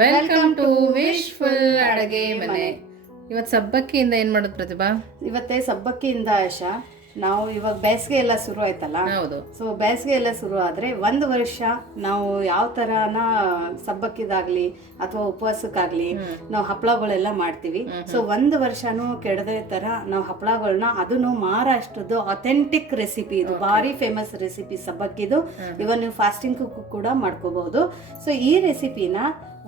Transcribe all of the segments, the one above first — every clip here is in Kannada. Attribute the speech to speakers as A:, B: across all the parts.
A: ವೆಲ್ಕಮ್ ಟು ವಿಶ್ಫುಲ್ ಅಡುಗೆ ಮನೆ. ಇವತ್ತು ಸಬ್ಬಕ್ಕಿಯಿಂದ ಏನು ಮಾಡೋದು ಪ್ರತಿಭಾ?
B: ಇವತ್ತೇ ಸಬ್ಬಕ್ಕಿಯಿಂದ ಆಶಾ ನಾವು ಇವಾಗ ಬೇಸಿಗೆ ಎಲ್ಲ ಶುರು ಆಯ್ತಲ್ಲ?
A: ಹೌದು.
B: ಸೊ ಬೇಸಿಗೆ ಎಲ್ಲ ಶುರು ಆದರೆ ಒಂದು ವರ್ಷ ನಾವು ಯಾವ ಥರನ ಸಬ್ಬಕ್ಕಿದಾಗ್ಲಿ ಅಥವಾ ಉಪವಾಸಕ್ಕಾಗ್ಲಿ ನಾವು ಹಪ್ಪಳಗಳೆಲ್ಲ ಮಾಡ್ತೀವಿ. ಸೊ ಒಂದು ವರ್ಷನೂ ಕೆಡದೆ ಥರ ನಾವು ಹಪ್ಪಳಗಳನ್ನ ಅದನ್ನು ಮಹಾರಾಷ್ಟ್ರದ್ದು ಅಥೆಂಟಿಕ್ ರೆಸಿಪಿ ಇದು ಭಾರಿ ಫೇಮಸ್ ರೆಸಿಪಿ ಸಬ್ಬಕ್ಕಿದು. ಇವನ್ ನೀವು ಫಾಸ್ಟಿಂಗ್ ಕೂಡ ಮಾಡ್ಕೋಬಹುದು. ಸೊ ಈ ರೆಸಿಪಿನ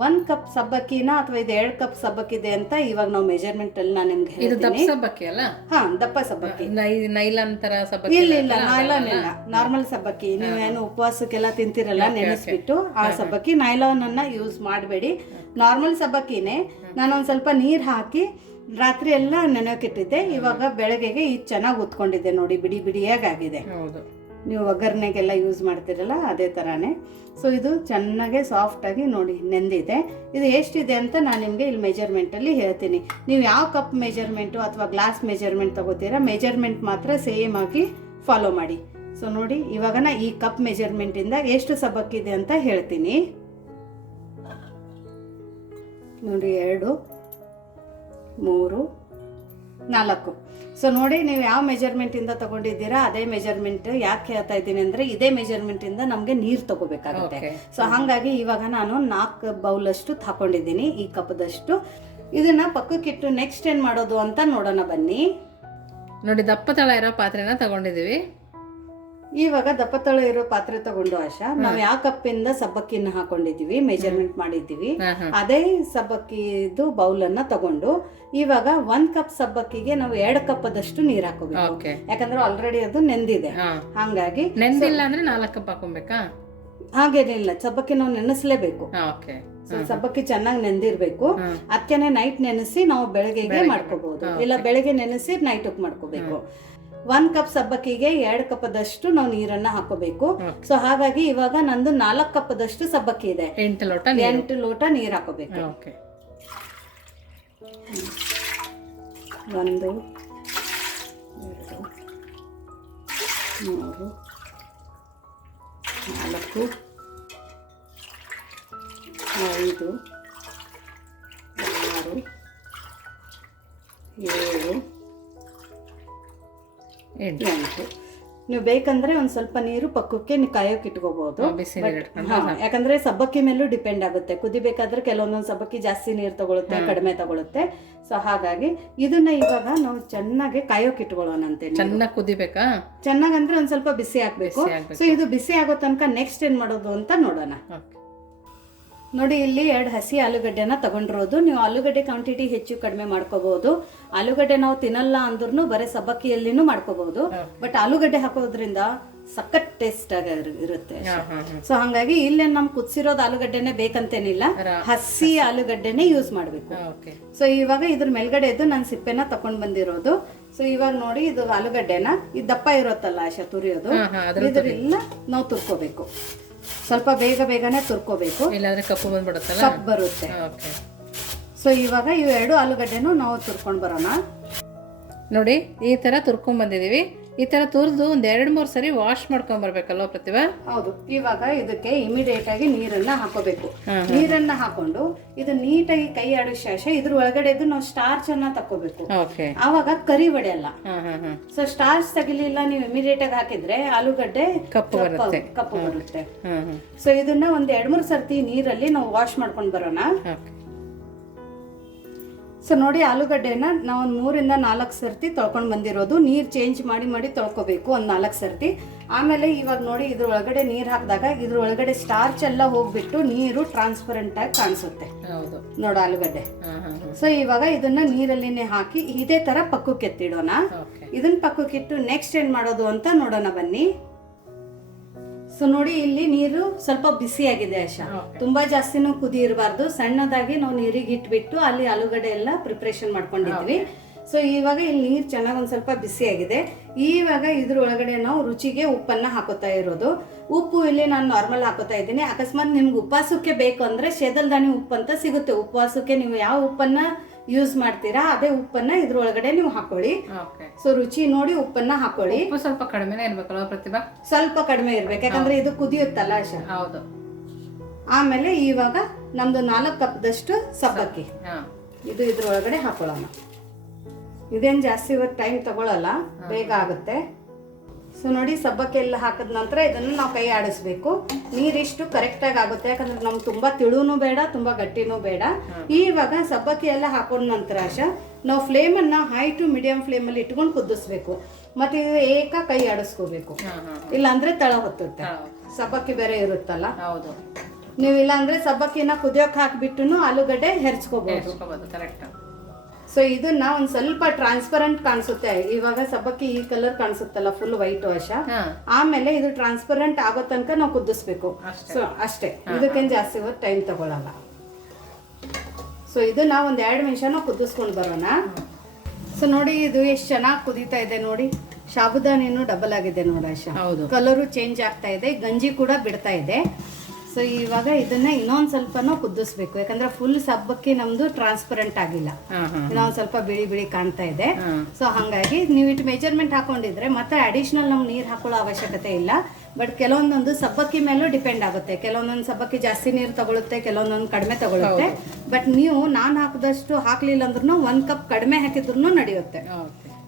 B: ಒಂದ್ ಕಪ್ ಸಬ್ಬಕ್ಕಿನ ಅಥವಾ ಇದು ಎರಡು ಕಪ್ ಸಬ್ಬಕ್ಕಿದೆ ಅಂತ ಇವಾಗ ನಾವು ಮೆಜರ್ಮೆಂಟ್ ಅಲ್ಲಿ ನಾನು ನಿಮ್ಗೆ
A: ಇದು ದಪ್ಪ
B: ಹೇಳ್ತೀನಿ.
A: ಸಬ್ಬಕ್ಕಿ ಅಲ್ಲ?
B: ಹಾ ದಪ್ಪ ಸಬ್ಬಕ್ಕಿ.
A: ನೈ ನೈಲಾನ್ ತರ ಸಬ್ಬಕ್ಕಿ
B: ಇಲ್ಲ ಇಲ್ಲ ನೈಲಾನ್ ಇಲ್ಲ. ನಾರ್ಮಲ್ ಸಬ್ಬಕ್ಕಿ. ನೀವೇನು ಉಪವಾಸಕ್ಕೆಲ್ಲ ತಿಂತಿರಲ್ಲ ನೆನೆಸ್ಬಿಟ್ಟು ಆ ಸಬ್ಬಕ್ಕಿ ನೈಲಾನ್ ಅನ್ನ ಯೂಸ್ ಮಾಡಬೇಡಿ. ನಾರ್ಮಲ್ ಸಬ್ಬಕ್ಕಿನೇ ನಾನು ಒಂದ್ ಸ್ವಲ್ಪ ನೀರ್ ಹಾಕಿ ರಾತ್ರಿ ಎಲ್ಲ ನೆನೆಯೋಕಿಟ್ಟಿದ್ದೆ ಇವಾಗ ಬೆಳಗ್ಗೆಗೆ ಇದು ಚೆನ್ನಾಗಿ ಉತ್ಕೊಂಡಿದ್ದೆ ನೋಡಿ ಬಿಡಿ ಬಿಡಿಯಾಗಿ ಆಗಿದೆ.
A: ಹೌದು.
B: ನೀವು ಒಗ್ಗರಣೆಗೆಲ್ಲ ಯೂಸ್ ಮಾಡ್ತೀರಲ್ಲ ಅದೇ ಥರನೇ ಸೊ ಇದು ಚೆನ್ನಾಗೆ ಸಾಫ್ಟಾಗಿ ನೋಡಿ ನೆಂದಿದೆ. ಇದು ಎಷ್ಟಿದೆ ಅಂತ ನಾನು ನಿಮಗೆ ಇಲ್ಲಿ ಮೆಜರ್ಮೆಂಟಲ್ಲಿ ಹೇಳ್ತೀನಿ. ನೀವು ಯಾವ ಕಪ್ ಮೆಜರ್ಮೆಂಟು ಅಥವಾ ಗ್ಲಾಸ್ ಮೆಜರ್ಮೆಂಟ್ ತಗೋತೀರಾ ಮೆಜರ್ಮೆಂಟ್ ಮಾತ್ರ ಸೇಮ್ ಆಗಿ ಫಾಲೋ ಮಾಡಿ. ಸೊ ನೋಡಿ, ಇವಾಗ ನಾ ಈ ಕಪ್ ಮೆಜರ್ಮೆಂಟಿಂದ ಎಷ್ಟು ಸಬಕ್ಕಿದೆ ಅಂತ ಹೇಳ್ತೀನಿ. ನೋಡಿ, ಎರಡು, ಮೂರು, ನಾಲ್ಕು. ಸೊ ನೋಡಿ ನೀವು ಯಾವ ಮೆಜರ್ಮೆಂಟಿಂದ ತಗೊಂಡಿದ್ದೀರಾ ಅದೇ ಮೆಜರ್ಮೆಂಟ್ ಯಾಕೆ ಹೇಳ್ತಾ ಇದ್ದೀನಿ ಅಂದರೆ ಇದೇ ಮೆಜರ್ಮೆಂಟಿಂದ ನಮಗೆ ನೀರು ತಗೋಬೇಕಾಗುತ್ತೆ. ಸೊ ಹಾಗಾಗಿ ಇವಾಗ ನಾನು ನಾಲ್ಕು ಬೌಲಷ್ಟು ತಗೊಂಡಿದ್ದೀನಿ ಈ ಕಪ್ದಷ್ಟು ಇದನ್ನ ಪಕ್ಕಕ್ಕಿಟ್ಟು ನೆಕ್ಸ್ಟ್ ಏನು ಮಾಡೋದು ಅಂತ ನೋಡೋಣ ಬನ್ನಿ.
A: ನೋಡಿ ದಪ್ಪ ತಳ ಇರೋ ಪಾತ್ರೆನ ತಗೊಂಡಿದೀವಿ
B: ಇವಾಗ ದಪ್ಪತಳ ಇರೋ ಪಾತ್ರೆ ತಗೊಂಡು ಆಶಾ ನಾವ್ ಯಾವ ಕಪ್ಪಿಂದ ಸಬ್ಬಕ್ಕಿನ ಹಾಕೊಂಡಿದೀವಿ ಮೆಜರ್ಮೆಂಟ್ ಮಾಡಿದ್ದೀವಿ ಅದೇ ಸಬ್ಬಕ್ಕಿದು ಬೌಲನ್ನ ತಗೊಂಡು ಇವಾಗ ಒಂದ್ ಕಪ್ ಸಬ್ಬಕ್ಕಿಗೆ ನಾವು ಎರಡ್ ಕಪ್ ಅದಷ್ಟು ನೀರ್ ಹಾಕೋಬೇಕು. ಯಾಕಂದ್ರೆ ಆಲ್ರೆಡಿ ಅದು ನೆಂದಿದೆ. ಹಂಗಾಗಿ
A: ನೆಂದಿಲ್ಲ ಅಂದ್ರೆ ನಾಲ್ಕು ಕಪ್ ಹಾಕೊಬೇಕಾ?
B: ಹಾಗೇನಿಲ್ಲ ಸಬ್ಬಕ್ಕಿ ನಾವು ನೆನೆಸ್ಲೇಬೇಕು. ಸಬ್ಬಕ್ಕಿ ಚೆನ್ನಾಗಿ ನೆಂದಿರ್ಬೇಕು. ಅದಕ್ಕೆ ನೈಟ್ ನೆನೆಸಿ ನಾವು ಬೆಳಗ್ಗೆಗೆ ಮಾಡ್ಕೋಬಹುದು ಇಲ್ಲ ಬೆಳಗ್ಗೆ ನೆನೆಸಿ ನೈಟ್ ಮಾಡ್ಕೋಬೇಕು. ಒಂದ್ ಕಪ್ ಸಬ್ಬಕ್ಕಿಗೆ ಎರಡು ಕಪ್ಪದಷ್ಟು ನಾವು ನೀರನ್ನ ಹಾಕೋಬೇಕು. ಸೊ ಹಾಗಾಗಿ ಇವಾಗ ನಂದು ನಾಲ್ಕು ಕಪ್ಪದಷ್ಟು ಸಬ್ಬಕ್ಕಿ ಇದೆ.
A: ಎಂಟು ಲೋಟ ನೀರು.
B: ಎಂಟು ಲೋಟ ನೀರು ಹಾಕೋಬೇಕು.
A: ಓಕೆ.
B: ಒಂದು ಎರಡು ಮೂರು ನಾಲ್ಕು ಐದು ಆರು ಏಳು
A: ಎಂಟು
B: ನೀವು ಬೇಕಂದ್ರೆ ಒಂದ್ ಸ್ವಲ್ಪ ನೀರು ಪಕ್ಕಕ್ಕೆ ನೀವು ಕಾಯೋಕೆ ಇಟ್ಕೋಬಹುದು ಯಾಕಂದ್ರೆ ಸಬ್ಬಕ್ಕಿ ಮೇಲೂ ಡಿಪೆಂಡ್ ಆಗುತ್ತೆ. ಕುದಿಬೇಕಾದ್ರೆ ಕೆಲವೊಂದೊಂದು ಸಬ್ಬಕ್ಕಿ ಜಾಸ್ತಿ ನೀರು ತಗೊಳುತ್ತೆ ಕಡಿಮೆ ತಗೊಳುತ್ತೆ. ಸೊ ಹಾಗಾಗಿ ಇದನ್ನ ಇವಾಗ ನಾವು ಚೆನ್ನಾಗಿ ಕಾಯೋಕೆ ಇಟ್ಕೊಳ್ಳೋಣಂತೆ ಅಂತ
A: ಚೆನ್ನಾಗಿ ಕುದಿಬೇಕಾ?
B: ಚೆನ್ನಾಗಂದ್ರೆ ಒಂದ್ ಸ್ವಲ್ಪ ಬಿಸಿ ಹಾಕ್ಬೇಕು. ಸೊ ಇದು ಬಿಸಿ ಆಗೋ ತನಕ ನೆಕ್ಸ್ಟ್ ಏನ್ ಮಾಡೋದು ಅಂತ ನೋಡೋಣ. ನೋಡಿ ಇಲ್ಲಿ ಎರಡು ಹಸಿ ಆಲೂಗಡ್ಡೆನ ತಗೊಂಡಿರೋದು. ನೀವು ಆಲೂಗಡ್ಡೆ ಕ್ವಾಂಟಿಟಿ ಹೆಚ್ಚು ಕಡಿಮೆ ಮಾಡ್ಕೋಬಹುದು. ಆಲೂಗಡ್ಡೆ ನಾವು ತಿನ್ನಲ್ಲ ಅಂದ್ರೂ ಬರೀ ಸಬ್ಬಕ್ಕಿಯಲ್ಲಿನೂ ಮಾಡ್ಕೋಬಹುದು. ಬಟ್ ಆಲೂಗಡ್ಡೆ ಹಾಕೋದ್ರಿಂದ ಸಖತ್ ಟೇಸ್ಟ್ ಆಗಿ ಇರುತ್ತೆ ಸೊ ಹಂಗಾಗಿ ಇಲ್ಲಿ ನಮ್ ಕುದಿಸಿರೋದು ಆಲೂಗಡ್ಡೆನೆ ಬೇಕಂತೇನಿಲ್ಲ. ಹಸಿ ಆಲೂಗಡ್ಡೆನೆ ಯೂಸ್ ಮಾಡ್ಬೇಕು. ಸೊ ಇವಾಗ ಇದ್ರ ಮೇಲ್ಗಡೆ ನಾನು ಸಿಪ್ಪೆನ ತಕೊಂಡ್ ಬಂದಿರೋದು. ಸೊ ಇವಾಗ ನೋಡಿ ಇದು ಆಲೂಗಡ್ಡೆನ ಈ ದಪ್ಪ ಇರುತ್ತಲ್ಲ ಆಶಾ ತುರಿಯೋದು. ಇದರೆಲ್ಲ ನಾವು ತುರ್ಕೋಬೇಕು. ಸ್ವಲ್ಪ ಬೇಗ ಬೇಗನೆ ತುರ್ಕೋಬೇಕು.
A: ಇಲ್ಲಾಂದ್ರೆ ಕಪ್ಪು ಬಂದ್ಬಿಡುತ್ತಲ್ಲ?
B: ಬರುತ್ತೆ.
A: ಓಕೆ.
B: ಸೊ ಇವಾಗ ಇವೆರಡು ಎರಡು ಆಲೂಗಡ್ಡೆನೂ ನಾವು ತುರ್ಕೊಂಡು ಬರೋಣ.
A: ನೋಡಿ ಈ ತರ ತುರ್ಕೊಂಡ್ ಬಂದಿದೀವಿ ಈ ತರ ತುರಿದು ಒಂದ್ ಎರಡ್ ಮೂರ್ ಸರಿ ವಾಶ್ ಮಾಡ್ಕೊಂಡ್ ಬರ್ಬೇಕಲ್ವಾ ಪ್ರತಿಭಾ?
B: ಹೌದು. ಇವಾಗ ಇದಕ್ಕೆ ಇಮಿಡಿಯೇಟ್ ಆಗಿ ನೀರನ್ನ ಹಾಕೋಬೇಕು. ನೀರನ್ನ ಹಾಕೊಂಡು ಇದು ನೀಟಾಗಿ ಕೈ ಆಡೋ ಶೇಷ ಇದ್ರ ಒಳಗಡೆದು ನಾವು ಸ್ಟಾರ್ಚ್ ಅನ್ನ ತಕೋಬೇಕು
A: ಅವಾಗ
B: ಆವಾಗ ಕರಿ ಒಡೆಯಲ್ಲ
A: ಹಾ
B: ಸೊ ಸ್ಟಾರ್ಚ್ ತಗಿಲಿಲ್ಲ ನೀವು ಇಮಿಡಿಯೇಟ್ ಆಗಿ ಹಾಕಿದ್ರೆ ಆಲೂಗಡ್ಡೆ
A: ಕಪ್ಪು ಬರುತ್ತೆ.
B: ಕಪ್ಪು ಬರುತ್ತೆ. ಸೊ ಇದನ್ನ ಒಂದ್ ಎರಡ್ ಮೂರ್ ಸರ್ತಿ ನೀರಲ್ಲಿ ನಾವು ವಾಶ್ ಮಾಡ್ಕೊಂಡು ಬರೋಣ. ಸೊ ನೋಡಿ ಆಲೂಗಡ್ಡೆನ ನಾವು ಒಂದು ಮೂರಿಂದ ನಾಲ್ಕು ಸರ್ತಿ ತೊಳ್ಕೊಂಡು ಬಂದಿರೋದು. ನೀರು ಚೇಂಜ್ ಮಾಡಿ ಮಾಡಿ ತೊಳ್ಕೊಬೇಕು ಒಂದು ನಾಲ್ಕು ಸರ್ತಿ. ಆಮೇಲೆ ಇವಾಗ ನೋಡಿ ಇದ್ರೊಳಗಡೆ ನೀರು ಹಾಕಿದಾಗ ಇದ್ರ ಒಳಗಡೆ ಸ್ಟಾರ್ಚ್ ಎಲ್ಲ ಹೋಗ್ಬಿಟ್ಟು ನೀರು ಟ್ರಾನ್ಸ್ಪರೆಂಟ್ ಆಗಿ ಕಾಣಿಸುತ್ತೆ.
A: ಹೌದು.
B: ನೋಡು ಆಲೂಗಡ್ಡೆ. ಸೊ ಇವಾಗ ಇದನ್ನ ನೀರಲ್ಲಿನೇ ಹಾಕಿ ಇದೇ ತರ ಪಕ್ಕಕ್ಕೆ ಎತ್ತಿಡೋಣ ಇದನ್ನ ಪಕ್ಕಕ್ಕಿಟ್ಟು ನೆಕ್ಸ್ಟ್ ಏನ್ ಮಾಡೋದು ಅಂತ ನೋಡೋಣ ಬನ್ನಿ. ಸೊ ನೋಡಿ ಇಲ್ಲಿ ನೀರು ಸ್ವಲ್ಪ ಬಿಸಿಯಾಗಿದೆ ಆಶಾ. ತುಂಬಾ ಜಾಸ್ತಿನೂ ಕುದಿ ಇರಬಾರ್ದು ಸಣ್ಣದಾಗಿ ನಾವು ನೀರಿಗೆ ಇಟ್ಬಿಟ್ಟು ಅಲ್ಲಿ ಆಲೂಗಡ್ಡೆ ಎಲ್ಲ ಪ್ರಿಪ್ರೇಷನ್ ಮಾಡ್ಕೊಂಡಿದ್ವಿ. ಸೊ ಇವಾಗ ಇಲ್ಲಿ ನೀರು ಚೆನ್ನಾಗಿ ಒಂದ್ ಸ್ವಲ್ಪ ಬಿಸಿಯಾಗಿದೆ ಇವಾಗ ಇದ್ರ ಒಳಗಡೆ ನಾವು ರುಚಿಗೆ ಉಪ್ಪನ್ನ ಹಾಕೋತಾ ಇರೋದು. ಉಪ್ಪು ಇಲ್ಲಿ ನಾನು ನಾರ್ಮಲ್ ಹಾಕೋತಾ ಇದ್ದೀನಿ. ಅಕಸ್ಮಾತ್ ನಿಮ್ಗೆ ಉಪವಾಸಕ್ಕೆ ಬೇಕು ಅಂದ್ರೆ ಶೇದಲ್ದಾನಿ ಉಪ್ಪು ಅಂತ ಸಿಗುತ್ತೆ. ಉಪವಾಸಕ್ಕೆ ನೀವು ಯಾವ ಉಪ್ಪನ್ನ ಯೂಸ್ ಮಾಡ್ತೀರಾ ಅದೇ ಉಪ್ಪನ್ನ ಇದ್ರೊಳಗಡೆ ನೀವು ಹಾಕೊಳ್ಳಿ. ಸೊ ರುಚಿ ನೋಡಿ ಉಪ್ಪನ್ನ ಹಾಕೊಳ್ಳಿ.
A: ಉಪ್ಪು ಸ್ವಲ್ಪ ಕಡಿಮೆನೇ ಇರ್ಬೇಕಲ್ಲ ಪ್ರತಿಭಾ?
B: ಸ್ವಲ್ಪ ಕಡಿಮೆ ಇರ್ಬೇಕು ಯಾಕಂದ್ರೆ ಇದು ಕುದಿಯುತ್ತಲ್ಲ
A: ಹೌದು.
B: ಆಮೇಲೆ ಇವಾಗ ನಮ್ದು ನಾಲ್ಕು ಕಪ್ದಷ್ಟು ಸಬ್ಬಕ್ಕಿ. ಇದು ಇದ್ರೊಳಗಡೆ ಹಾಕೊಳ್ಳೋಣ. ಇದೇನು ಜಾಸ್ತಿ ಇವತ್ತು ಟೈಮ್ ತಗೊಳ್ಳಲ್ಲ ಬೇಗ ಆಗುತ್ತೆ. ಸೊ ನೋಡಿ ಸಬ್ಬಕ್ಕಿ ಎಲ್ಲ ಹಾಕಿದ ನಂತರ ಇದನ್ನು ನಾವು ಕೈ ಆಡಿಸ್ಬೇಕು. ನೀರಿಷ್ಟು ಕರೆಕ್ಟಾಗಿ ಆಗುತ್ತೆ. ಯಾಕಂದ್ರೆ ನಮ್ಗೆ ತುಂಬ ತಿಳುನು ಬೇಡ ತುಂಬ ಗಟ್ಟಿನೂ ಬೇಡ. ಇವಾಗ ಸಬ್ಬಕ್ಕಿ ಎಲ್ಲ ಹಾಕೊಂಡ ನಂತರ ಆಶಾ ನಾವು ಫ್ಲೇಮನ್ನು ಹೈ ಟು ಮೀಡಿಯಂ ಫ್ಲೇಮಲ್ಲಿ ಇಟ್ಕೊಂಡು ಕುದಿಸ್ಬೇಕು. ಮತ್ತೆ ಇದು ಏಕ ಕೈ ಆಡಿಸ್ಕೋಬೇಕು.
A: ಹಾಂ ಹಾಂ
B: ಇಲ್ಲ ಅಂದ್ರೆ ತಳ ಹೊತ್ತುತ್ತೆ. ಸಬ್ಬಕ್ಕಿ ಬೇರೆ ಇರುತ್ತಲ್ಲ?
A: ಹೌದು.
B: ನೀವು ಇಲ್ಲ ಅಂದ್ರೆ ಸಬ್ಬಕ್ಕಿನ ಕುದಿಯೋಕೆ ಹಾಕಿಬಿಟ್ಟು ಆಲೂಗಡ್ಡೆ ಹೆರ್ಚ್ಕೋಬಹುದು
A: ಕರೆಕ್ಟ್
B: ಸೊ ಇದನ್ನ ಒಂದ್ ಸ್ವಲ್ಪ ಟ್ರಾನ್ಸ್ಪರೆಂಟ್ ಕಾಣಿಸುತ್ತೆ. ಇವಾಗ ಸಬ್ಬಕ್ಕಿ ಈ ಕಲರ್ ಕಾಣಿಸುತ್ತಲ್ಲ ಫುಲ್ ವೈಟ್ ವಾಶ ಆಮೇಲೆ ಇದು ಟ್ರಾನ್ಸ್ಪರೆಂಟ್ ಆಗೋ ತನಕ ನಾವು ಕುದಿಸ್ಬೇಕು. ಸೊ ಅಷ್ಟೇ. ಇದಕ್ಕೇನು ಜಾಸ್ತಿ ಹೊತ್ತು ಟೈಮ್ ತಗೊಳಲ್ಲ. ಸೊ ಇದನ್ನ ಒಂದ್ ಎರಡು ನಿಮಿಷ ನಾವು ಕುದಿಸ್ಕೊಂಡು ಬರೋಣ. ಸೊ ನೋಡಿ ಇದು ಎಷ್ಟು ಚೆನ್ನಾಗಿ ಕುದೀತಾ ಇದೆ ನೋಡಿ. ಶಾಬುದಾನಿನೂ ಡಬಲ್ ಆಗಿದೆ ನೋಡಿ ಆಶಾ.
A: ಹೌದು.
B: ಕಲರು ಚೇಂಜ್ ಆಗ್ತಾ ಇದೆ. ಗಂಜಿ ಕೂಡ ಬಿಡ್ತಾ ಇದೆ. ಸೊ ಇವಾಗ ಇದನ್ನ ಇನ್ನೊಂದ್ ಸ್ವಲ್ಪನೂ ಕುದಿಸ್ಬೇಕು ಯಾಕಂದ್ರೆ ಫುಲ್ ಸಬ್ಬಕ್ಕಿ ನಮ್ದು ಟ್ರಾನ್ಸ್ಪರೆಂಟ್ ಆಗಿಲ್ಲ. ಇನ್ನೊಂದ್ ಸ್ವಲ್ಪ ಬಿಳಿ ಬಿಳಿ ಕಾಣ್ತಾ ಇದೆ. ಸೊ ಹಾಗಾಗಿ ನೀವು ಇಟ್ ಮೆಜರ್ಮೆಂಟ್ ಹಾಕೊಂಡಿದ್ರೆ ಮತ್ತೆ ಅಡಿಷನಲ್ ನಮ್ಗೆ ನೀರು ಹಾಕೊಳ್ಳೋ ಅವಶ್ಯಕತೆ ಇಲ್ಲ. ಬಟ್ ಕೆಲವೊಂದೊಂದು ಸಬ್ಬಕ್ಕಿ ಮೇಲೂ ಡಿಪೆಂಡ್ ಆಗುತ್ತೆ. ಕೆಲವೊಂದೊಂದು ಸಬ್ಬಕ್ಕಿ ಜಾಸ್ತಿ ನೀರು ತಗೊಳುತ್ತೆ ಕೆಲವೊಂದೊಂದು ಕಡಿಮೆ ತಗೊಳುತ್ತೆ. ಬಟ್ ನೀವು ನಾನು ಹಾಕಿದಷ್ಟು ಹಾಕ್ಲಿಲ್ಲ ಅಂದ್ರೂ ಒಂದ್ ಕಪ್ ಕಡಿಮೆ ಹಾಕಿದ್ರು ನಡೆಯುತ್ತೆ.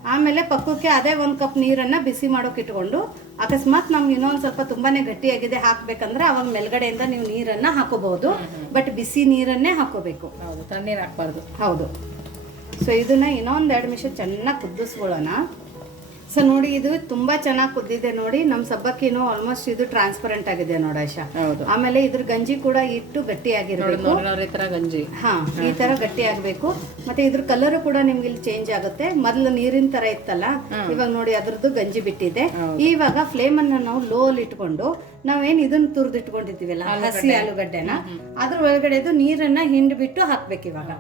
B: ಆಮೇಲೆ ಪಕ್ಕಕ್ಕೆ ಅದೇ ಒಂದು ಕಪ್ ನೀರನ್ನು ಬಿಸಿ ಮಾಡೋಕೆ ಇಟ್ಕೊಂಡು ಅಕಸ್ಮಾತ್ ನಮ್ಗೆ ಇನ್ನೊಂದು ಸ್ವಲ್ಪ ತುಂಬಾ ಗಟ್ಟಿಯಾಗಿದೆ ಹಾಕ್ಬೇಕಂದ್ರೆ ಅವಾಗ ಮೇಲ್ಗಡೆಯಿಂದ ನೀವು ನೀರನ್ನು ಹಾಕೋಬಹುದು. ಬಟ್ ಬಿಸಿ ನೀರನ್ನೇ ಹಾಕೋಬೇಕು.
A: ಹೌದು ತಣ್ಣೀರು ಹಾಕ್ಬಾರ್ದು.
B: ಹೌದು. ಸೊ ಇದನ್ನ ಇನ್ನೊಂದು ಎರಡು ನಿಮಿಷ ಚೆನ್ನಾಗಿ ಕುದಿಸ್ಕೊಳ್ಳೋಣ ಸೊ ನೋಡಿ ಇದು ತುಂಬಾ ಚೆನ್ನಾಗಿ ಕುದ್ದಿದೆ ನೋಡಿ. ನಮ್ಮ ಸಬ್ಬಕ್ಕಿನೂ ಆಲ್ಮೋಸ್ಟ್ ಇದು ಟ್ರಾನ್ಸ್ಪರೆಂಟ್ ಆಗಿದೆ ನೋಡಾಶ ಆಮೇಲೆ ಇದ್ರ ಗಂಜಿ ಕೂಡ ಇಟ್ಟು ಗಟ್ಟಿಯಾಗಿರ್ಬೇಕು.
A: ಗಂಜಿ.
B: ಹಾ ಈ ತರ ಗಟ್ಟಿ ಆಗ್ಬೇಕು ಮತ್ತೆ ಇದ್ರ ಕಲರ್ ಕೂಡ ನಿಮ್ಗೆ ಇಲ್ಲಿ ಚೇಂಜ್ ಆಗುತ್ತೆ. ಮೊದ್ಲು ನೀರಿನ ತರ ಇತ್ತಲ್ಲ? ಇವಾಗ ನೋಡಿ ಅದ್ರದ್ದು ಗಂಜಿ ಬಿಟ್ಟಿದೆ. ಇವಾಗ ಫ್ಲೇಮ್ ಅನ್ನ ನಾವು ಲೋ ಅಲ್ಲಿ ಇಟ್ಕೊಂಡು ನಾವೇನ್ ಇದನ್ನ ತುರ್ದು ಇಟ್ಕೊಂಡಿದ್ದೀವಲ್ಲ? ಹಸಿ ಆಲೂಗಡ್ಡೆನ? ಅದ್ರ ಒಳಗಡೆದು ನೀರನ್ನ ಹಿಂಡ್ಬಿಟ್ಟು ಹಾಕ್ಬೇಕು. ಇವಾಗ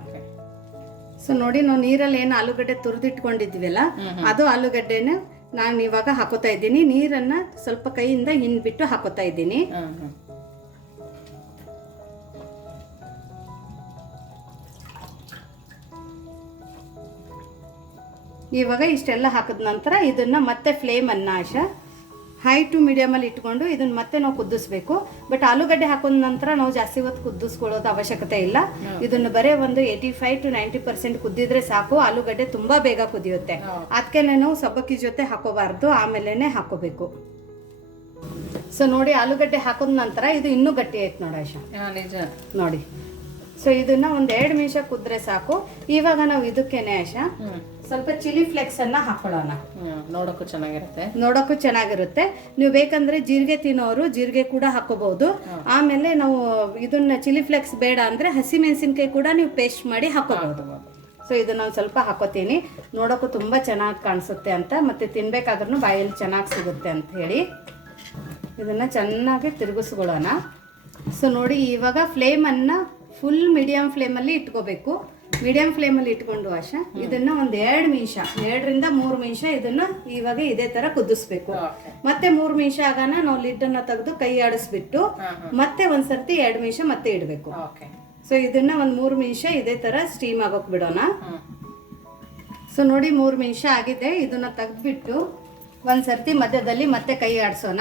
B: ಸೊ ನೋಡಿ ನಾವು ನೀರಲ್ಲಿ ಏನು ಆಲೂಗಡ್ಡೆ ತುರಿದಿಟ್ಕೊಂಡಿದ್ವಲ್ಲ ಅದು ಆಲೂಗಡ್ಡೆನ ನಾನು ಇವಾಗ ಹಾಕೋತಾ ಇದ್ದೀನಿ. ನೀರನ್ನ ಸ್ವಲ್ಪ ಕೈಯಿಂದ ಹಿಂಡ್ಬಿಟ್ಟು ಹಾಕೋತಾ ಇದ್ದೀನಿ. ಇವಾಗ ಇಷ್ಟೆಲ್ಲ ಹಾಕಿದ ನಂತರ ಇದನ್ನ ಮತ್ತೆ ಫ್ಲೇಮ್ ಅನ್ನ ಆಶಾ. ಹೈ ಟು ಮೀಡಿಯಮ್ ಅಲ್ಲಿ ಇಟ್ಕೊಂಡು ಇದನ್ನ ಮತ್ತೆ ನಾವು ಕುದಿಸ್ಬೇಕು. ಬಟ್ ಆಲೂಗಡ್ಡೆ ಹಾಕೊಂಡ ನಂತರ ನಾವು ಜಾಸ್ತಿ ಹೊತ್ತು ಕುದಿಸ್ಕೊಳ್ಳೋದು ಅವಶ್ಯಕತೆ ಇಲ್ಲ. ಇದನ್ನ ಬರೇ ಒಂದು eighty five to ninety percent ಕುದ್ದಿದ್ರೆ ಸಾಕು. ಆಲೂಗಡ್ಡೆ ತುಂಬಾ ಬೇಗ ಕುದಿಯುತ್ತೆ. ಅದಕ್ಕೆ ನಾವು ಸಬ್ಬಕ್ಕಿ ಜೊತೆ ಹಾಕೋಬಾರ್ದು. ಆಮೇಲೆನೆ ಹಾಕೋಬೇಕು. ಸೊ ನೋಡಿ ಆಲೂಗಡ್ಡೆ ಹಾಕಿದ ನಂತರ ಇದು ಇನ್ನೂ ಗಟ್ಟಿ ಆಯ್ತು ನೋಡಿ ಆಶಾ. ನೋಡಿ. ಸೊ ಇದನ್ನ ಒಂದ್ ಎರಡು ನಿಮಿಷ ಕುದ್ರೆ ಸಾಕು. ಇವಾಗ ನಾವು ಇದಕ್ಕೇನೆ ಆಶಾ. ಸ್ವಲ್ಪ ಚಿಲ್ಲಿ ಫ್ಲೆಕ್ಸ್ ಅನ್ನ ಹಾಕೊಳ್ಳೋಣ.
A: ನೋಡೋಕ್ಕೂ ಚೆನ್ನಾಗಿರುತ್ತೆ.
B: ನೋಡೋಕ್ಕೂ ಚೆನ್ನಾಗಿರುತ್ತೆ. ನೀವು ಬೇಕಂದ್ರೆ ಜೀರಿಗೆ ತಿನ್ನೋರು ಜೀರಿಗೆ ಕೂಡ ಹಾಕೋಬಹುದು. ಆಮೇಲೆ ನಾವು ಇದನ್ನ ಚಿಲ್ಲಿ ಫ್ಲೆಕ್ಸ್ ಬೇಡ ಅಂದ್ರೆ ಹಸಿ ಮೆಣಸಿನ್ಕಾಯಿ ಕೂಡ ನೀವು ಪೇಸ್ಟ್ ಮಾಡಿ ಹಾಕೋಬಹುದು. ಸೊ ಇದನ್ನ ಒಂದು ಸ್ವಲ್ಪ ಹಾಕೋತೀನಿ. ನೋಡೋಕ್ಕೂ ತುಂಬ ಚೆನ್ನಾಗಿ ಕಾಣಿಸುತ್ತೆ ಅಂತ ಮತ್ತೆ ತಿನ್ಬೇಕಾದ್ರೂ ಬಾಯಲ್ಲಿ ಚೆನ್ನಾಗಿ ಸಿಗುತ್ತೆ ಅಂತ ಹೇಳಿ. ಇದನ್ನ ಚೆನ್ನಾಗಿ ತಿರುಗಿಸ್ಕೊಳ್ಳೋಣ. ಸೊ ನೋಡಿ ಇವಾಗ ಫ್ಲೇಮನ್ನು ಫುಲ್ ಮೀಡಿಯಂ ಫ್ಲೇಮಲ್ಲಿ ಇಟ್ಕೋಬೇಕು. ಮೀಡಿಯಂ ಫ್ಲೇಮಲ್ಲಿ ಇಟ್ಕೊಂಡು ಆಶ ಇದನ್ನ ಒಂದ್ ಎರಡ್ ನಿಮಿಷ ಎರಡರಿಂದ ಮೂರು ನಿಮಿಷ ಇದನ್ನ ಇವಾಗ ಇದೇ ತರ ಕುದಿಸ್ಬೇಕು. ಮತ್ತೆ ಮೂರ್ ನಿಮಿಷ ಆಗಾನ ನಾವು ಲಿಡ್ ಅನ್ನ ತೆಗೆದು ಕೈ ಆಡಿಸ್ಬಿಟ್ಟು ಮತ್ತೆ ಒಂದ್ಸರ್ತಿ ಎರಡ್ ನಿಮಿಷ ಮತ್ತೆ ಇಡಬೇಕು. ಸೊ ಇದನ್ನ ಒಂದ್ ಮೂರ್ ನಿಮಿಷ ಇದೇ ತರ ಸ್ಟೀಮ್ ಆಗೋಕ್ ಬಿಡೋಣ. ಸೊ ನೋಡಿ ಮೂರು ನಿಮಿಷ ಆಗಿದೆ ಇದನ್ನ ತೆಗೆದ್ಬಿಟ್ಟು ಒಂದ್ಸರ್ತಿ ಮಧ್ಯದಲ್ಲಿ ಮತ್ತೆ ಕೈ ಆಡಿಸೋಣ.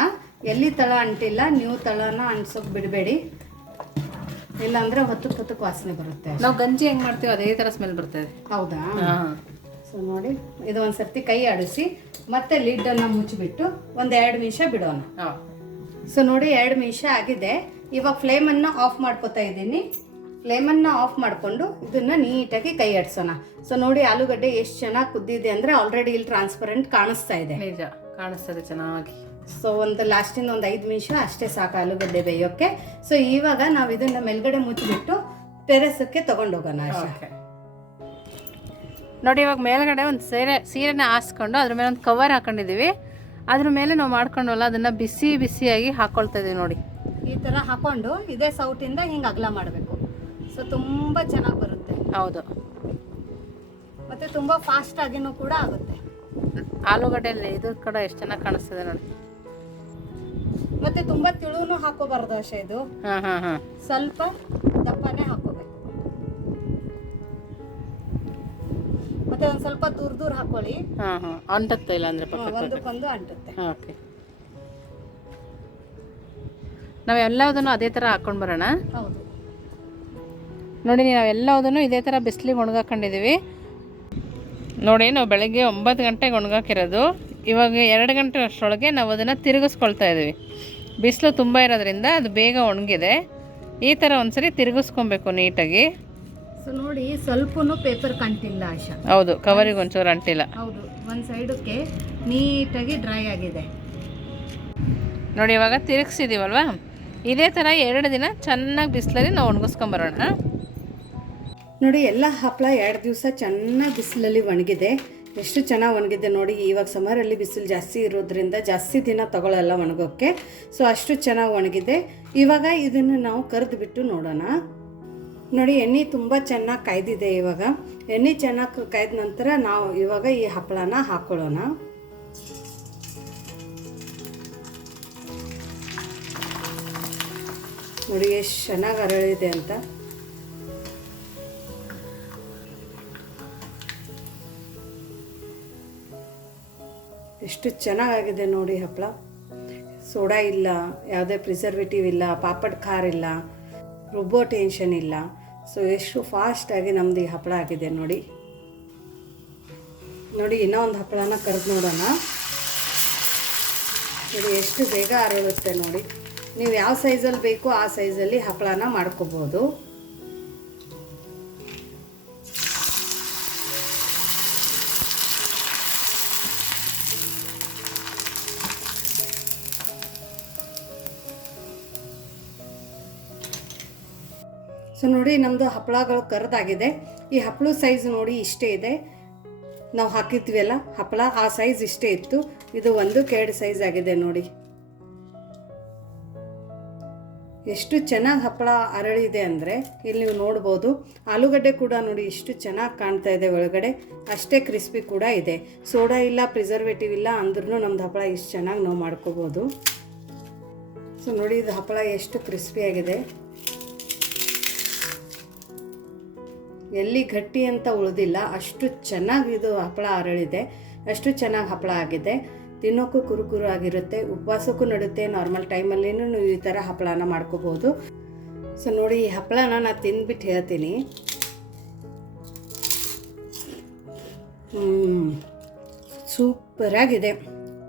B: ಎಲ್ಲಿ ತಳ ಅಂಟಿಲ್ಲ ನೀವು ತಳನ ಅಂಟಿಸೋಕ್ ಬಿಡಬೇಡಿ. ಇಲ್ಲಾಂದ್ರೆ ಹೊತ್ತು ಹೊತ್ತಕ್ಕೆ ವಾಸನೆ ಬರುತ್ತೆ.
A: ನಾವು ಗಂಜಿ ಹೆಂಗ್ ಮಾಡ್ತೀವಿ ಅದೇ ತರ ಸ್ಮೆಲ್ ಬರ್ತದೆ.
B: ಹೌದಾ? ಸೊ ನೋಡಿ ಇದು ಒಂದ್ಸರ್ತಿ ಕೈ ಆಡಿಸಿ ಮತ್ತೆ ಲಿಡ್ಡನ್ನು ಮುಚ್ಚಿಬಿಟ್ಟು ಒಂದು ಎರಡು ನಿಮಿಷ ಬಿಡೋಣ. ಸೊ ನೋಡಿ ಎರಡು ನಿಮಿಷ ಆಗಿದೆ. ಇವಾಗ ಫ್ಲೇಮನ್ನು ಆಫ್ ಮಾಡ್ಕೋತಾ ಇದ್ದೀನಿ. ಫ್ಲೇಮನ್ನು ಆಫ್ ಮಾಡಿಕೊಂಡು ಇದನ್ನ ನೀಟಾಗಿ ಕೈ ಆಡಿಸೋಣ. ಸೊ ನೋಡಿ ಆಲೂಗಡ್ಡೆ ಎಷ್ಟು ಚೆನ್ನಾಗಿ ಕುದ್ದಿದೆ ಅಂದರೆ ಆಲ್ರೆಡಿ ಇಲ್ಲಿ ಟ್ರಾನ್ಸ್ಪರೆಂಟ್ ಕಾಣಿಸ್ತಾ ಇದೆ.
A: ನಿಜ ಕಾಣಿಸ್ತದೆ ಚೆನ್ನಾಗಿ.
B: ಸೊ ಒಂದು ಲಾಸ್ಟಿಂದ ಒಂದು ಐದು ನಿಮಿಷ ಅಷ್ಟೇ ಸಾಕು ಆಲೂಗಡ್ಡೆ ಬೇಯೋಕ್ಕೆ ಸೊ ಇವಾಗ ನಾವು ಇದನ್ನ ಮೇಲ್ಗಡೆ ಮುಚ್ಚಿಬಿಟ್ಟು ಟೆರೆಸಕ್ಕೆ ತಗೊಂಡೋಗೋಣ
A: ನೋಡಿ ಇವಾಗ ಮೇಲ್ಗಡೆ ಒಂದು ಸೀರೆ ಸೀರೆನ ಹಾಸ್ಕೊಂಡು ಅದ್ರ ಮೇಲೆ ಒಂದು ಕವರ್ ಹಾಕೊಂಡಿದ್ದೀವಿ ಅದ್ರ ಮೇಲೆ ನಾವು ಮಾಡ್ಕೊಂಡಲ್ಲ ಅದನ್ನ ಬಿಸಿ ಬಿಸಿಯಾಗಿ ಹಾಕ್ಕೊಳ್ತಾ ಇದೀವಿ ನೋಡಿ.
B: ಈ ಥರ ಹಾಕೊಂಡು ಇದೇ ಸೌಟಿಂದ ಹಿಂಗೆ ಅಗಲ ಮಾಡಬೇಕು. ಸೊ ತುಂಬ ಚೆನ್ನಾಗಿ ಬರುತ್ತೆ.
A: ಹೌದು.
B: ಮತ್ತೆ ತುಂಬ ಫಾಸ್ಟ್ ಆಗಿನೂ ಕೂಡ ಆಗುತ್ತೆ.
A: ಆಲೂಗಡ್ಡೆಯಲ್ಲಿ ಇದು ಕೂಡ ಎಷ್ಟು ಚೆನ್ನಾಗಿ ಕಾಣಿಸ್ತದೆ ನೋಡಿ.
B: ಮತ್ತೆ ತುಂಬಾ ತಿಳುನು ಹಾಕೋಬಾರ್ದು ಅಷ್ಟೇ ಇದು.
A: ಹಾ ಹಾ ಹಾ.
B: ಸ್ವಲ್ಪ ದಪ್ಪನೇ ಹಾಕೋಬೇಕು. ಮತ್ತೆ ಒಂದ್ ಸ್ವಲ್ಪ ದೂರ ದೂರ ಹಾಕೊಳ್ಳಿ.
A: ಹಾ ಹಾ. ಅಂಟತ್ತೆ ಇಲ್ಲ ಅಂದ್ರೆ ಪಕ್ಕ
B: ಒಂದಕ್ಕೊಂದು ಅಂಟುತ್ತೆ.
A: ಓಕೆ. ನಾವು ಎಲ್ಲದನ್ನು ಅದೇ ತರ ಹಾಕೊಂಡು ಬರೋಣ?
B: ಹೌದು.
A: ನೋಡಿ ನಾವೆಲ್ಲದನ್ನು ಇದೇ ಥರ ಬಿಸಿಲಿಗೆ ಒಣಗಾಕೊಂಡಿದ್ದೀವಿ ನೋಡಿ ನಾವು ಬೆಳಗ್ಗೆ ಒಂಬತ್ತು ಗಂಟೆಗೆ ಒಣಗಾಕಿರೋದು. ಇವಾಗ ಎರಡು ಗಂಟೆ ಅಷ್ಟರೊಳಗೆ ನಾವು ಅದನ್ನು ತಿರುಗಿಸ್ಕೊಳ್ತಾ ಇದ್ದೀವಿ. ಬಿಸಿಲು ತುಂಬ ಇರೋದ್ರಿಂದ ಅದು ಬೇಗ ಒಣಗಿದೆ. ಈ ಥರ ಒಂದ್ಸರಿ ತಿರುಗಿಸ್ಕೊಬೇಕು ನೀಟಾಗಿ.
B: ಸೊ ನೋಡಿ ಸ್ವಲ್ಪನೂ ಪೇಪರ್ ಕಂಟಿಲ್ಲ ಆಶಾ.
A: ಹೌದು ಕವರಿಗೆ ಒಂಚೂರು ಅಂಟಿಲ್ಲ.
B: ಹೌದು ಒಂದು ಸೈಡಕ್ಕೆ ನೀಟಾಗಿ ಡ್ರೈ ಆಗಿದೆ.
A: ನೋಡಿ ಇವಾಗ ತಿರುಗಿಸಿದ್ದೀವಲ್ವಾ ಇದೇ ಥರ ಎರಡು ದಿನ ಚೆನ್ನಾಗಿ ಬಿಸಿಲಲ್ಲಿ ನಾವು ಒಣಗಿಸ್ಕೊಂಬರೋಣ.
B: ನೋಡಿ ಎಲ್ಲ ಹಪ್ಪಳ ಎರಡು ದಿವಸ ಚೆನ್ನಾಗಿ ಬಿಸಿಲಲ್ಲಿ ಒಣಗಿದೆ. ಎಷ್ಟು ಚೆನ್ನಾಗಿ ಒಣಗಿದೆ ನೋಡಿ, ಇವಾಗ ಸಮರಲ್ಲಿ ಬಿಸಿಲು ಜಾಸ್ತಿ ಇರೋದ್ರಿಂದ ಜಾಸ್ತಿ ದಿನ ತಗೊಳ್ಳಲ್ಲ ಒಣಗೋಕ್ಕೆ ಸೊ ಅಷ್ಟು ಚೆನ್ನಾಗಿ ಒಣಗಿದೆ. ಇವಾಗ ಇದನ್ನು ನಾವು ಕರೆದು ಬಿಟ್ಟು ನೋಡೋಣ. ನೋಡಿ, ಎಣ್ಣೆ ತುಂಬ ಚೆನ್ನಾಗಿ ಕಾಯ್ದಿದೆ ಇವಾಗ. ಎಣ್ಣೆ ಚೆನ್ನಾಗಿ ಕಾಯ್ದ ನಂತರ ನಾವು ಇವಾಗ ಈ ಹಪ್ಪಳನ ಹಾಕ್ಕೊಳ್ಳೋಣ ನೋಡಿ, ಎಷ್ಟು ಚೆನ್ನಾಗಿ ಅರಳಿದೆ ಅಂತ. ಎಷ್ಟು ಚೆನ್ನಾಗಾಗಿದೆ ನೋಡಿ ಹಪ್ಪಳ ಸೋಡಾ ಇಲ್ಲ, ಯಾವುದೇ ಪ್ರಿಸರ್ವೇಟಿವ್ ಇಲ್ಲ, ಪಾಪಡ್ ಖಾರ ಇಲ್ಲ, ರುಬ್ಬೋ ಟೆನ್ಷನ್ ಇಲ್ಲ. ಸೊ ಎಷ್ಟು ಫಾಸ್ಟಾಗಿ ನಮ್ದು ಈ ಹಪ್ಪಳ ಆಗಿದೆ ನೋಡಿ. ನೋಡಿ ಇನ್ನೂ ಒಂದು ಹಪ್ಪಳನ ಕರೆದು ನೋಡೋಣ. ನೋಡಿ, ಎಷ್ಟು ಬೇಗ ಅರಳುತ್ತೆ ನೋಡಿ. ನೀವು ಯಾವ ಸೈಜಲ್ಲಿ ಬೇಕೋ ಆ ಸೈಜಲ್ಲಿ ಹಪ್ಪಳನ ಮಾಡ್ಕೋಬೋದು. ಸೊ ನೋಡಿ ನಮ್ಮದು ಹಪ್ಪಳಗಳು ಕರೆದಾಗಿದೆ. ಈ ಹಪ್ಪಳ ಸೈಜ್ ನೋಡಿ ಇಷ್ಟೇ ಇದೆ. ನಾವು ಹಾಕಿದ್ವಲ್ಲ ಹಪ್ಪಳ ಆ ಸೈಜ್ ಇಷ್ಟೇ ಇತ್ತು. ಇದು ಒಂದು ಕೆರಡು ಸೈಜ್ ಆಗಿದೆ ನೋಡಿ. ಎಷ್ಟು ಚೆನ್ನಾಗಿ ಹಪ್ಪಳ ಅರಳಿದೆ ಅಂದರೆ, ಇಲ್ಲಿ ನೀವು ನೋಡ್ಬೋದು, ಆಲೂಗಡ್ಡೆ ಕೂಡ ನೋಡಿ ಎಷ್ಟು ಚೆನ್ನಾಗಿ ಕಾಣ್ತಾ ಇದೆ ಒಳಗಡೆ. ಅಷ್ಟೇ ಕ್ರಿಸ್ಪಿ ಕೂಡ ಇದೆ. ಸೋಡಾ ಇಲ್ಲ ಪ್ರಿಸರ್ವೇಟಿವ್ ಇಲ್ಲ ಅಂದ್ರೂ ನಮ್ದು ಹಪ್ಪಳ ಇಷ್ಟು ಚೆನ್ನಾಗಿ ನಾವು ಮಾಡ್ಕೋಬೋದು. ಸೊ ನೋಡಿ ಇದು ಹಪ್ಪಳ ಎಷ್ಟು ಕ್ರಿಸ್ಪಿಯಾಗಿದೆ ಎಲ್ಲಿ ಗಟ್ಟಿ ಅಂತ ಉಳಿದಿಲ್ಲ, ಅಷ್ಟು ಚೆನ್ನಾಗಿ ಇದು ಹಪ್ಪಳ ಅರಳಿದೆ ಅಷ್ಟು ಚೆನ್ನಾಗಿ ಹಪ್ಪಳ ಆಗಿದೆ. ತಿನ್ನೋಕ್ಕೂ ಕುರುಕುರು ಆಗಿರುತ್ತೆ, ಉಪವಾಸಕ್ಕೂ ನಡುತ್ತೆ ನಾರ್ಮಲ್ ಟೈಮಲ್ಲಿನೂ ನೀವು ಈ ಥರ ಹಪ್ಪಳನ ಮಾಡ್ಕೋಬೋದು. ಸೊ ನೋಡಿ, ಈ ಹಪ್ಪಳನ ನಾನು ತಿಂದ್ಬಿಟ್ಟು ಹೇಳ್ತೀನಿ. ಸೂಪರಾಗಿದೆ,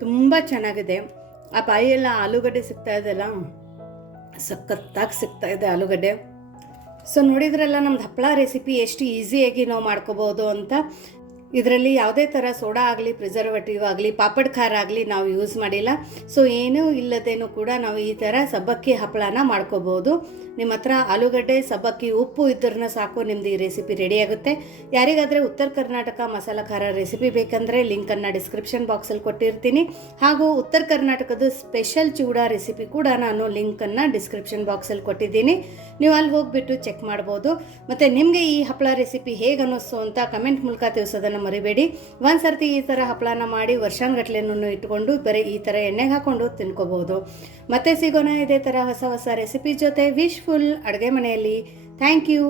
B: ತುಂಬ ಚೆನ್ನಾಗಿದೆ. ಆ ಬಾಯಿಯೆಲ್ಲ ಆಲೂಗಡ್ಡೆ ಸಿಗ್ತಾ ಇದೆಯಲ್ಲ ಸಖತ್ತಾಗಿ ಸಿಗ್ತಾ ಇದೆ ಆಲೂಗಡ್ಡೆ. ಸೊ ನೋಡಿದ್ರಲ್ಲ ನಮ್ದು ಹಪ್ಪಳ ರೆಸಿಪಿ ಎಷ್ಟು ಈಸಿಯಾಗಿ ನಾವು ಮಾಡ್ಕೋಬೋದು ಅಂತ. ಇದರಲ್ಲಿ ಯಾವುದೇ ಥರ ಸೋಡಾ ಆಗಲಿ ಪ್ರಿಸರ್ವೇಟಿವ್ ಆಗಲಿ, ಪಾಪಡ್ ಖಾರ ಆಗಲಿ ನಾವು ಯೂಸ್ ಮಾಡಿಲ್ಲ. ಸೊ ಏನೂ ಇಲ್ಲದೇನೂ ಕೂಡ ನಾವು ಈ ಥರ ಸಬ್ಬಕ್ಕಿ ಹಪ್ಪಳನ ಮಾಡ್ಕೋಬೋದು. ನಿಮ್ಮ ಹತ್ರ ಆಲೂಗಡ್ಡೆ, ಸಬ್ಬಕ್ಕಿ, ಉಪ್ಪು ಇದ್ರನ್ನ ಸಾಕು, ನಿಮ್ದು ಈ ರೆಸಿಪಿ ರೆಡಿ ಆಗುತ್ತೆ. ಯಾರಿಗಾದರೆ ಉತ್ತರ ಕರ್ನಾಟಕ ಮಸಾಲ ಖಾರ ರೆಸಿಪಿ ಬೇಕಂದರೆ ಲಿಂಕನ್ನು ಡಿಸ್ಕ್ರಿಪ್ಷನ್ ಬಾಕ್ಸಲ್ಲಿ ಕೊಟ್ಟಿರ್ತೀನಿ. ಹಾಗೂ ಉತ್ತರ ಕರ್ನಾಟಕದ ಸ್ಪೆಷಲ್ ಚೂಡಾ ರೆಸಿಪಿ ಕೂಡ ನಾನು ಲಿಂಕನ್ನು ಡಿಸ್ಕ್ರಿಪ್ಷನ್ ಬಾಕ್ಸಲ್ಲಿ ಕೊಟ್ಟಿದ್ದೀನಿ. ನೀವು ಅಲ್ಲಿ ಹೋಗಿಬಿಟ್ಟು ಚೆಕ್ ಮಾಡ್ಬೋದು. ಮತ್ತು ನಿಮಗೆ ಈ ಹಪ್ಪಳ ರೆಸಿಪಿ ಹೇಗೆ ಅನ್ನಿಸ್ತು ಅಂತ ಕಮೆಂಟ್ ಮೂಲಕ ತಿಳಿಸೋದನ್ನು ಮರಿಬೇಡಿ. ಒಂದು ಸರ್ತಿ ಈ ಥರ ಹಪ್ಪಳನ ಮಾಡಿ ವರ್ಷಾನ್ಗಟ್ಲೆನೂ ಇಟ್ಕೊಂಡು ಬರೀ ಈ ಥರ ಎಣ್ಣೆಗೆ ಹಾಕ್ಕೊಂಡು ತಿನ್ಕೋಬೋದು ಮತ್ತೆ ಸಿಗೋಣ ಇದೇ ಥರ ಹೊಸ ಹೊಸ ರೆಸಿಪಿ ಜೊತೆ ವಿಶ್ಫುಲ್ ಅಡುಗೆ ಮನೆಯಲ್ಲಿ. Thank you